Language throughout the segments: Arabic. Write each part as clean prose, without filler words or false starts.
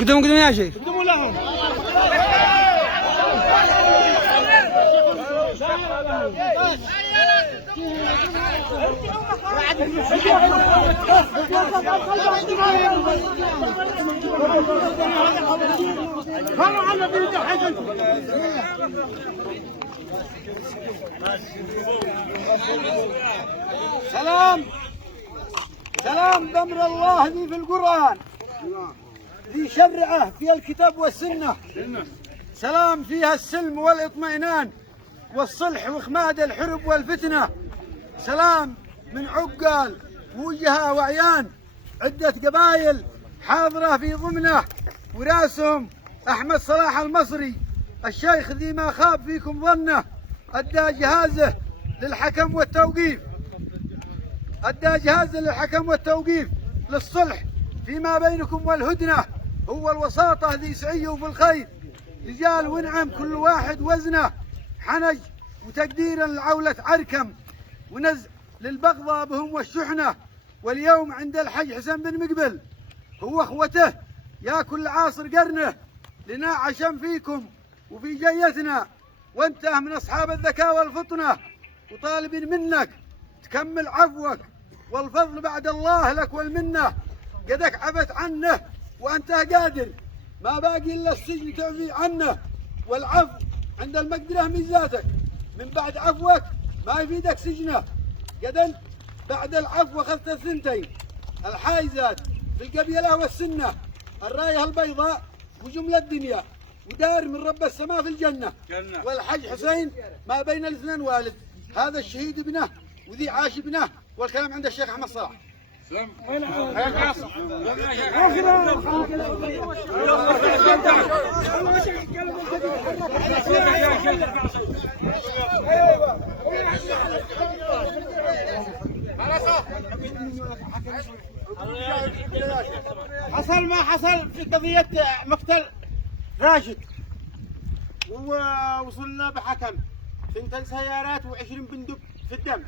قدم يا شيخ. سلام سلام بأمر الله ذي في القرآن ذي شرعه في الكتاب والسنة. سلام فيها السلم والاطمئنان والصلح وإخماد الحرب والفتنة. سلام من عقال وجهة وعيان عدة قبائل حاضرة في ضمنه، وراسهم أحمد صلاح المصري الشيخ ذي ما خاب فيكم ظنه. أدى جهازه للحكم والتوقيف، أدى جهازه للحكم والتوقيف للصلح فيما بينكم والهدنة. هو الوساطة ذي سعيه في الخير، رجال ونعم كل واحد وزنه، حنج وتقديرا لعولة عركم ونزع للبغضاء بهم والشحنة. واليوم عند الحج حسن بن مقبل هو اخوته ياكل عاصر قرنه، لنا عشم فيكم وفي جيتنا، وانت من اصحاب الذكاء والفطنه، وطالب منك تكمل عفوك والفضل بعد الله لك والمنه. قدك عفت عنه وانت قادر، ما باقي الا السجن تعفي عنه، والعفو عند المقدره ميزاتك، من بعد عفوك ما يفيدك سجنه. قد انت بعد العفو اخذت الثنتين الحايزات في القبيله والسنه، الرايه البيضاء وجمله الدنيا، ودار من رب السماء في الجنه. والحج حسين ما بين الاثنين والد، هذا الشهيد ابنه وذي عاش ابنه. والكلام عند الشيخ احمد صلاح. حصل ما حصل في قضية مقتل راشد، ووصلنا بحكم 2 سيارات و20 بندق في الدم،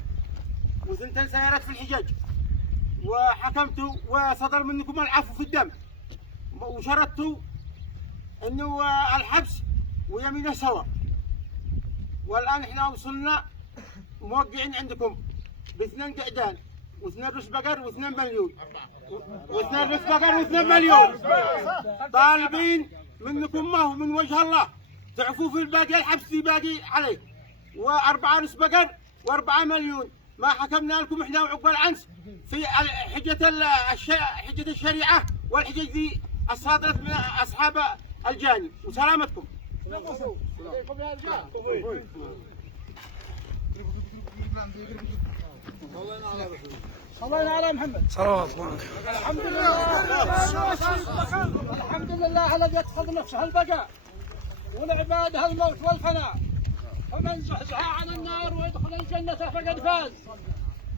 و2 سيارات في الحجاج، وحكمتوا وصدر منكم العفو في الدم، وشرطتوا انه الحبس ويمينه سوا. والان احنا وصلنا موقعين عندكم باثنين قعدان واثنين رش بقر واثنين مليون واثنين رش بقر واثنين مليون. طالبين منكم ما هو من وجه الله تعفوا في الباقي الحبس اللي باقي عليه، واربعه رش بقر واربعه مليون ما حكمنا لكم احنا وعقب العنس في حجة الشريعة والحجج ذي الصادرة من اصحاب الجاني. وسلامتكم. صلينا على محمد. صلوات الله. الحمد لله الذي يتخذ نفسه البقاء ولعباده الموت والفناء، ومن زحزح عن النار ويدخل الجنة فقد فاز،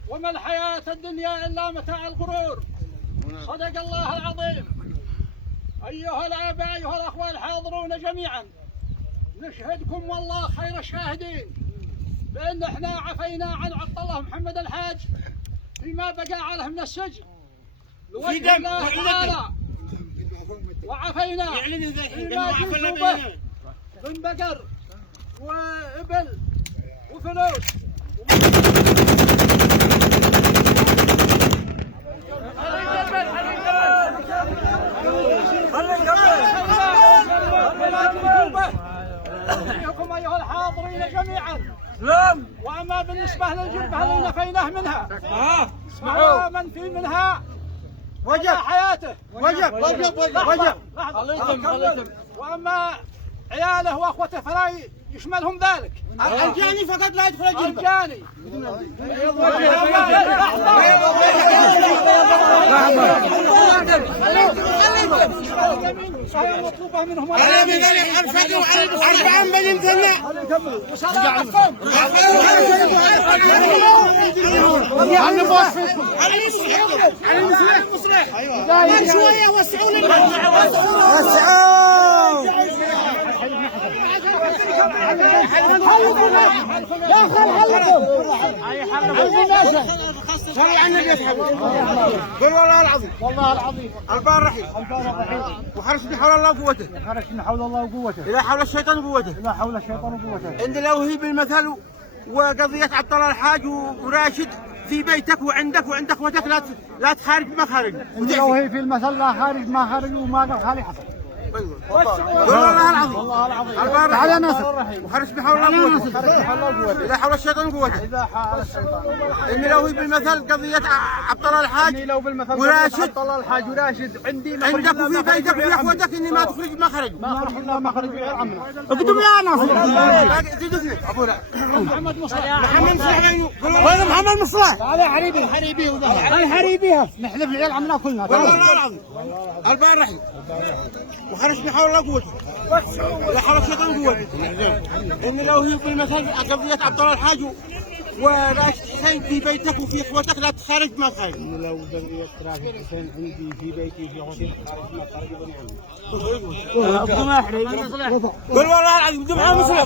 وما الحياة الدنيا إلا متاع الغرور. صدق الله العظيم. أيها الآباء أيها الأخوة الحاضرون جميعا، نشهدكم والله خير الشاهدين بأن احنا عفينا عن عبد الله محمد الحاج فيما بقى عليه من السجن لوجه الله تعالى، وعفينا فيما جئتوا به من بقر وإبل وفلوس. فيكم أيها الحاضرين جميعا. وأما بالنسبة للجربة اللي نفيناه منها اسمعوا من في منها وجب حياته وجب. وأما عياله وأخوته فلا يشملهم ذلك. الجاني فقط لا يدخل الجربة. الجاني مطلوبة منهم الفقر وأربعة مليون ثانية. شوية وسعوا لنا. قل والله العظيم. والله العظيم. البار رحيم. وحرصني حول الله وقوته. حرشنا حول الله وقوته. إلى حول الشيطان وقوته. لا حول الشيطان وقوته. عند الأوهي بالمثل وقضية عبد الله الحاج وراشد في بيتك وعندك وعند اخوتك لا تخارج مخارج. لو هي في المثل لا خارج ما خارج وما قال خالي حصل. والله العظيم. والله العظيم. تعال يا ناصر. وحرص بحول الله وقوته. إذا حول الشيطان قوته. إذا حال الشيطان. إني لو هي بالمثل قضية عبد الله الحاج لو بالمثل وراشد عبد الله الحاج وراشد عندي عندك وفي بيتك وفي اخوتك اني ما تخرج مخرج. ما خرج الا مخرج غير عمنا. اقدم يا ناصر. زيدني ابونا. محمد مصلح. محمد مصلح وين محمد مصلح؟ هذا حريبي. حريبي وذا. حريبيها. نحلف العيال عمنا كلنا. والله العظيم. البار رحيم. وخرج بحول الله قوته. لا حول الشيطان قوته. اني لو هي بالمثل قضية عبد الله الحاج وراشد حسين في بيتك وفي اخوتك لا تخرج ما تخرج. لو قضية راشد حسين عندي في بيتي في اخوتي خارج ما خرج بني عمي. قل والله العظيم بدون محمد مصلح.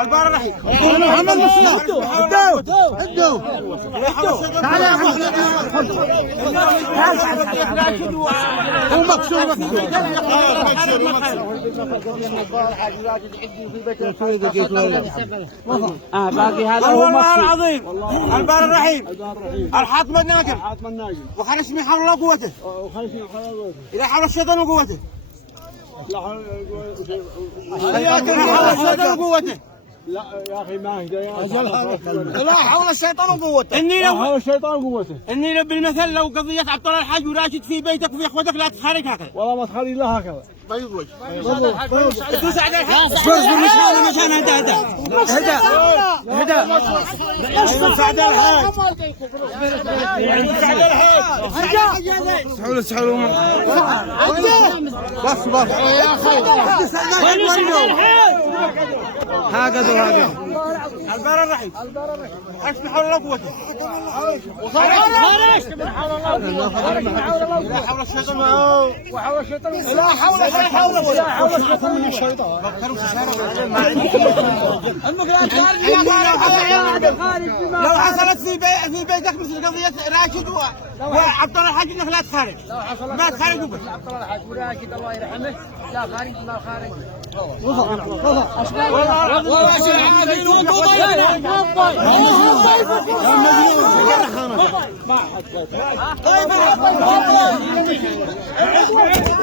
البار رحيم. محمد مصلح. عدوا. تعال يا راشد هو مكسور. باقي هذا هو والله العظيم. البار الرحيم. الحاكم الناجم. وخرج من حول الله قوته. إذا حول الشيطان وقوته. لا حول الشيطان وقوته. لا يا اخي ما اهدى يا لا حول الشيطان وقوته. اني حول الشيطان وقوته. اني بالمثل لو قضية عبد الله الحاج وراشد في بيتك وفي اخوتك لا تخارج هكذا. والله ما تخلي الا هكذا. بيض وجه. دوس على الحاج. مشان هدا. سعد الحاج. سعد الحاج. سحول. بس يا اخي. هكذا. البار الرحيم. حرص بحول الله قوته. خرج من حول الله. لا حول الشيطان. وحول الشيطان. لا حول الشيطان من الشيطان. لو حصلت في بيتك مثل قضية راشد وعبد الله الحاج انك لا تخارج. ما تخارج وبس. عبد الله الحاج وراشد الله يرحمه لا خارج ما خارج. والله